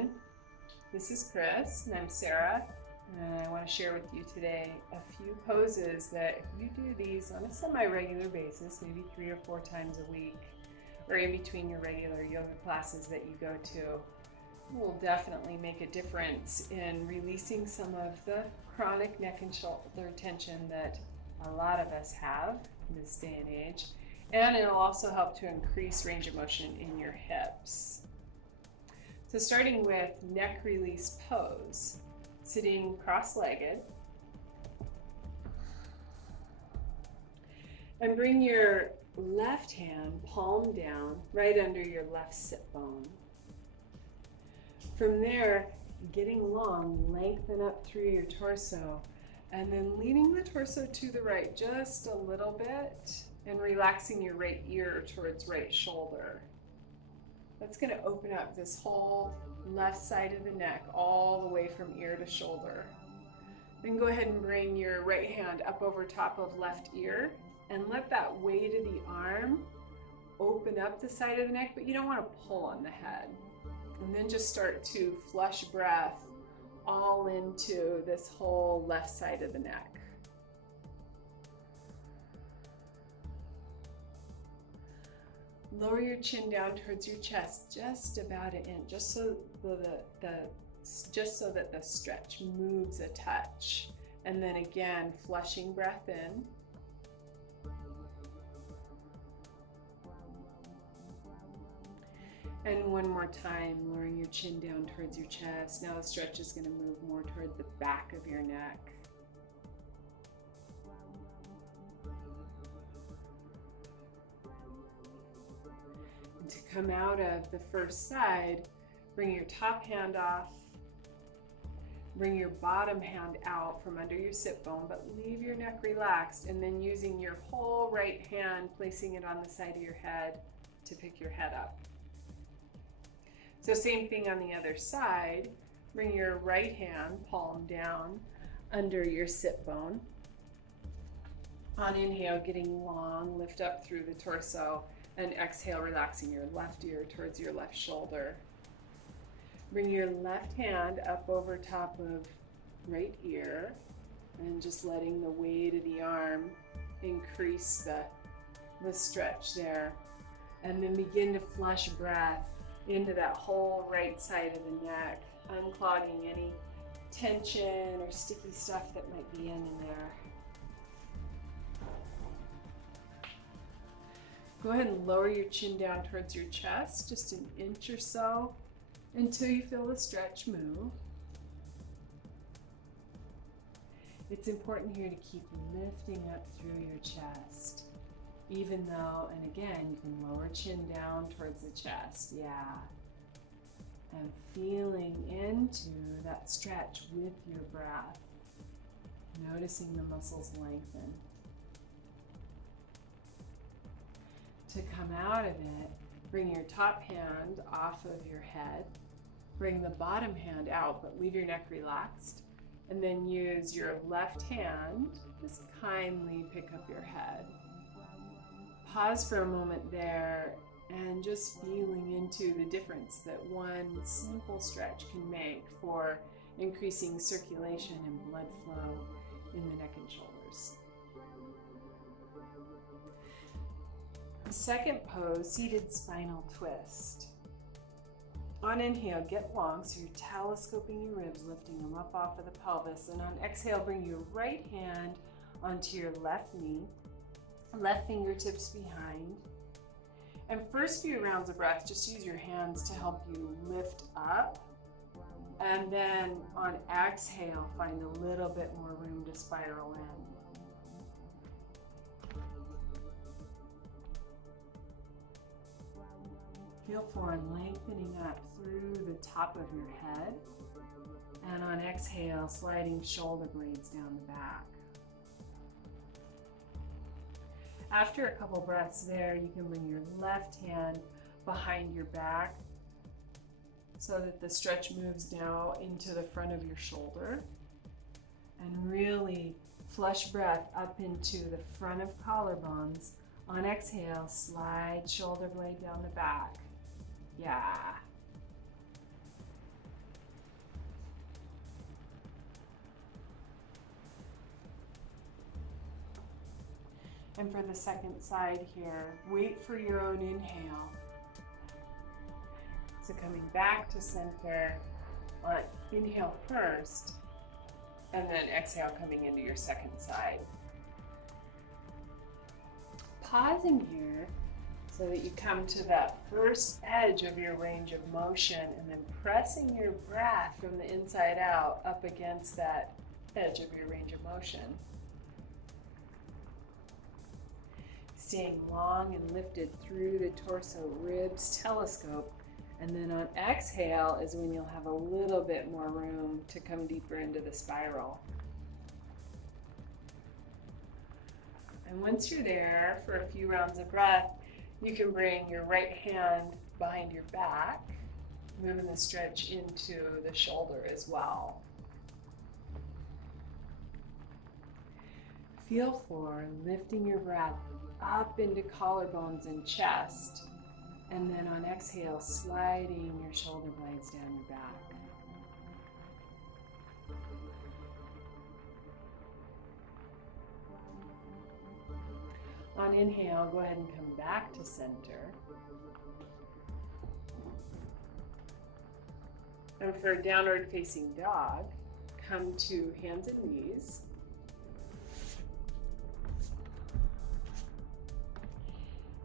everyone. This is Chris and I'm Sarah, and I want to share with you today a few poses that if you do these on a semi-regular basis, maybe 3 or 4 times a week, or in between your regular yoga classes that you go to, will definitely make a difference in releasing some of the chronic neck and shoulder tension that a lot of us have in this day and age. And it'll also help to increase range of motion in your hips. So starting with neck release pose, sitting cross-legged. And bring your left hand palm down right under your left sit bone. From there, getting long, lengthen up through your torso, and then leaning the torso to the right just a little bit and relaxing your right ear towards right shoulder. That's going to open up this whole left side of the neck all the way from ear to shoulder. Then go ahead and bring your right hand up over top of left ear and let that weight of the arm open up the side of the neck, but you don't want to pull on the head. And then just start to flush breath all into this whole left side of the neck. Lower your chin down towards your chest, just about an inch, just so that the stretch moves a touch. And then again, flushing breath in. And one more time, lowering your chin down towards your chest. Now the stretch is going to move more toward the back of your neck. And to come out of the first side, bring your top hand off. Bring your bottom hand out from under your sit bone, but leave your neck relaxed. And then using your whole right hand, placing it on the side of your head to pick your head up. So same thing on the other side. Bring your right hand, palm down, under your sit bone. On inhale, getting long, lift up through the torso, and exhale, relaxing your left ear towards your left shoulder. Bring your left hand up over top of right ear, and just letting the weight of the arm increase the stretch there. And then begin to flush breath into that whole right side of the neck, unclogging any tension or sticky stuff that might be in there. Go ahead and lower your chin down towards your chest, just an inch or so, until you feel the stretch move. It's important here to keep lifting up through your chest. Even though, and again, you can lower chin down towards the chest, yeah. And feeling into that stretch with your breath, noticing the muscles lengthen. To come out of it, bring your top hand off of your head, bring the bottom hand out, but leave your neck relaxed, and then use your left hand, just kindly pick up your head. Pause for a moment there and just feeling into the difference that one simple stretch can make for increasing circulation and blood flow in the neck and shoulders. The second pose, seated spinal twist. On inhale, get long, so you're telescoping your ribs, lifting them up off of the pelvis. And on exhale, bring your right hand onto your left knee. Left fingertips behind. And first few rounds of breath, just use your hands to help you lift up. And then on exhale, find a little bit more room to spiral in. Feel forward, lengthening up through the top of your head. And on exhale, sliding shoulder blades down the back. After a couple breaths there, you can bring your left hand behind your back so that the stretch moves now into the front of your shoulder. And really flush breath up into the front of collarbones. On exhale, slide shoulder blade down the back. Yeah. And for the second side here, wait for your own inhale. So coming back to center, inhale first, and then exhale coming into your second side. Pausing here so that you come to that first edge of your range of motion, and then pressing your breath from the inside out up against that edge of your range of motion. Staying long and lifted through the torso, ribs telescope, and then on exhale is when you'll have a little bit more room to come deeper into the spiral. And once you're there for a few rounds of breath, you can bring your right hand behind your back, moving the stretch into the shoulder as well. Feel for lifting your breath up into collarbones and chest, and then on exhale, sliding your shoulder blades down your back. On inhale, go ahead and come back to center. And for downward facing dog, come to hands and knees.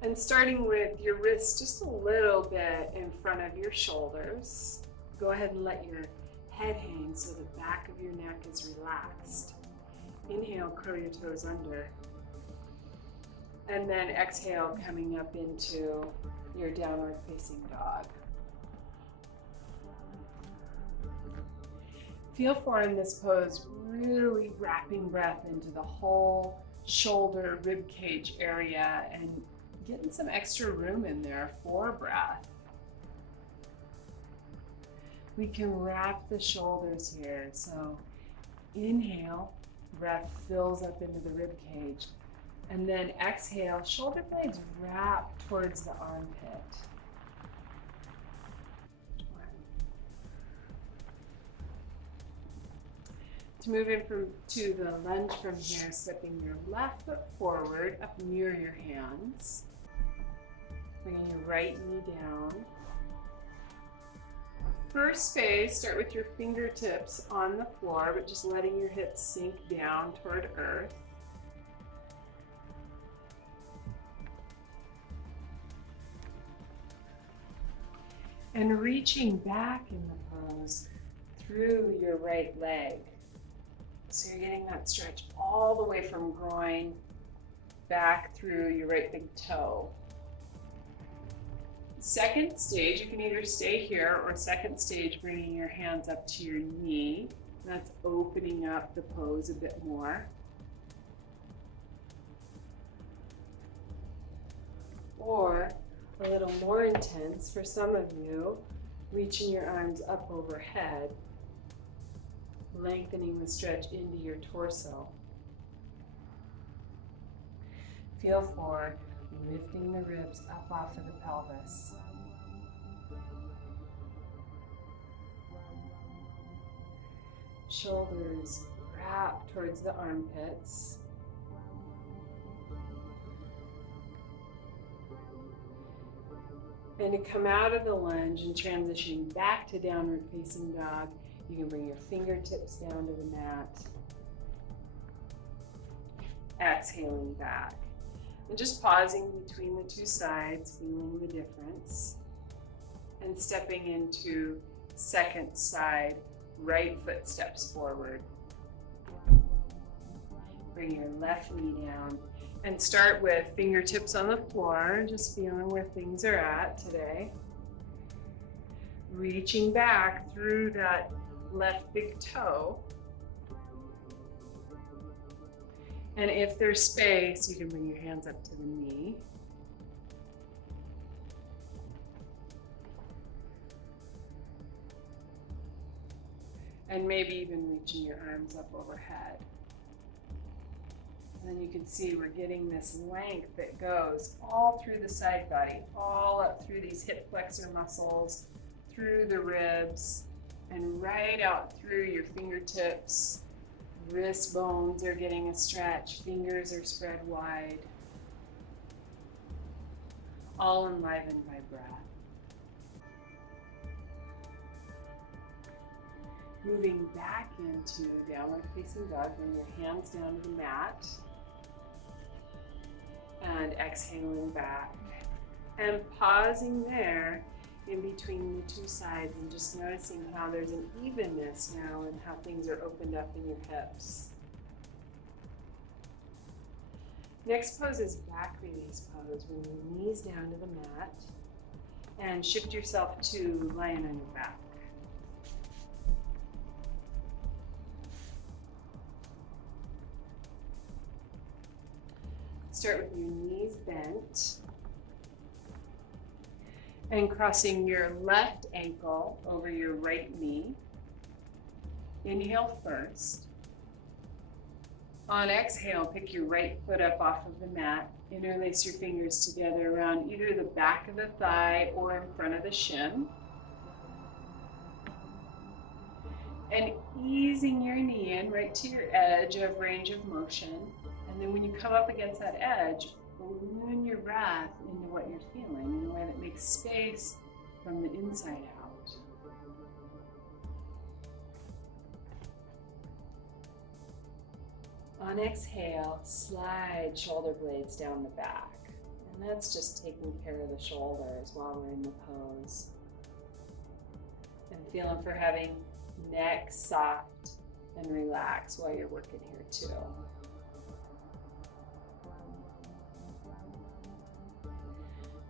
And starting with your wrists just a little bit in front of your shoulders, go ahead and let your head hang so the back of your neck is relaxed. Inhale, curl your toes under. And then exhale, coming up into your downward facing dog. Feel for in this pose, really wrapping breath into the whole shoulder, rib cage area and getting some extra room in there for breath. We can wrap the shoulders here. So inhale, breath fills up into the rib cage. And then exhale, shoulder blades wrap towards the armpit. To move in to the lunge from here, stepping your left foot forward, up near your hands. Bringing your right knee down. First phase, start with your fingertips on the floor, but just letting your hips sink down toward earth. And reaching back in the pose through your right leg. So you're getting that stretch all the way from groin back through your right big toe. Second stage, you can either stay here or second stage, bringing your hands up to your knee. That's opening up the pose a bit more. Or a little more intense for some of you, reaching your arms up overhead, lengthening the stretch into your torso. Feel for lifting the ribs up off of the pelvis. Shoulders wrap towards the armpits. And to come out of the lunge and transition back to downward facing dog, you can bring your fingertips down to the mat. Exhaling back. And just pausing between the two sides, feeling the difference. And stepping into second side, right foot steps forward. Bring your left knee down. And start with fingertips on the floor, just feeling where things are at today. Reaching back through that left big toe. And if there's space, you can bring your hands up to the knee. And maybe even reaching your arms up overhead. And then you can see we're getting this length that goes all through the side body, all up through these hip flexor muscles, through the ribs, and right out through your fingertips. Wrist bones are getting a stretch, fingers are spread wide. all enlivened by breath. Moving back into downward facing dog, bring your hands down to the mat. And exhaling back. And pausing there in between the two sides and just noticing how there's an evenness now and how things are opened up in your hips. Next pose is back release pose. Bring your knees down to the mat and shift yourself to lying on your back. Start with your knees bent and crossing your left ankle over your right knee. Inhale first. On exhale, pick your right foot up off of the mat. Interlace your fingers together around either the back of the thigh or in front of the shin. And easing your knee in right to your edge of range of motion. And then when you come up against that edge, balloon your breath into what you're feeling in a way that makes space from the inside out. On exhale, slide shoulder blades down the back. And that's just taking care of the shoulders while we're in the pose. And feeling for having neck soft and relaxed while you're working here too.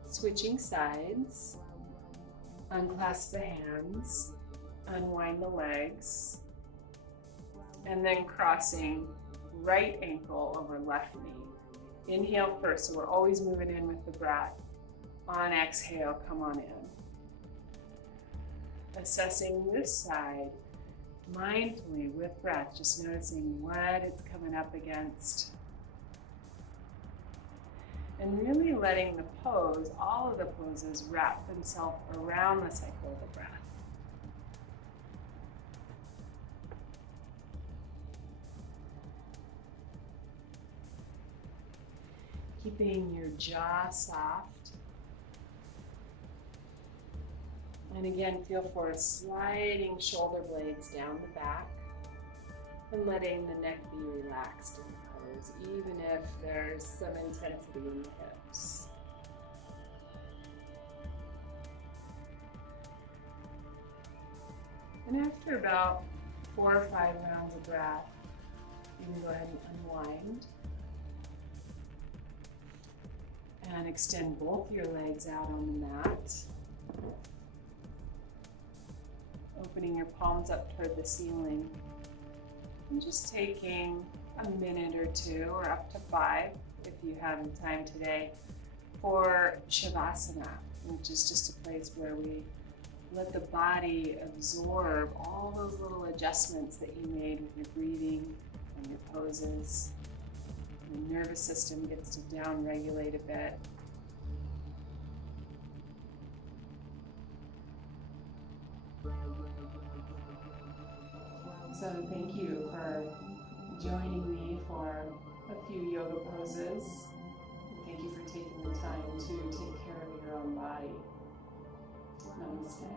Switching sides, unclasp the hands, unwind the legs, and then crossing right ankle over left knee. Inhale first, so we're always moving in with the breath. On exhale, come on in. Assessing this side mindfully with breath, just noticing what it's coming up against. And really letting the pose, all of the poses, wrap themselves around the cycle of the breath. Keeping your jaw soft. And again, feel for sliding shoulder blades down the back and letting the neck be relaxed in the pose, even if there's some intensity in the hips. And after about 4 or 5 rounds of breath, you can go ahead and unwind. And extend both your legs out on the mat. Opening your palms up toward the ceiling. And just taking a minute or 2, or up to 5, if you have the time today, for Shavasana, which is just a place where we let the body absorb all those little adjustments that you made with your breathing and your poses. The nervous system gets to down-regulate a bit. So thank you for joining me for a few yoga poses. Thank you for taking the time to take care of your own body. Namaste.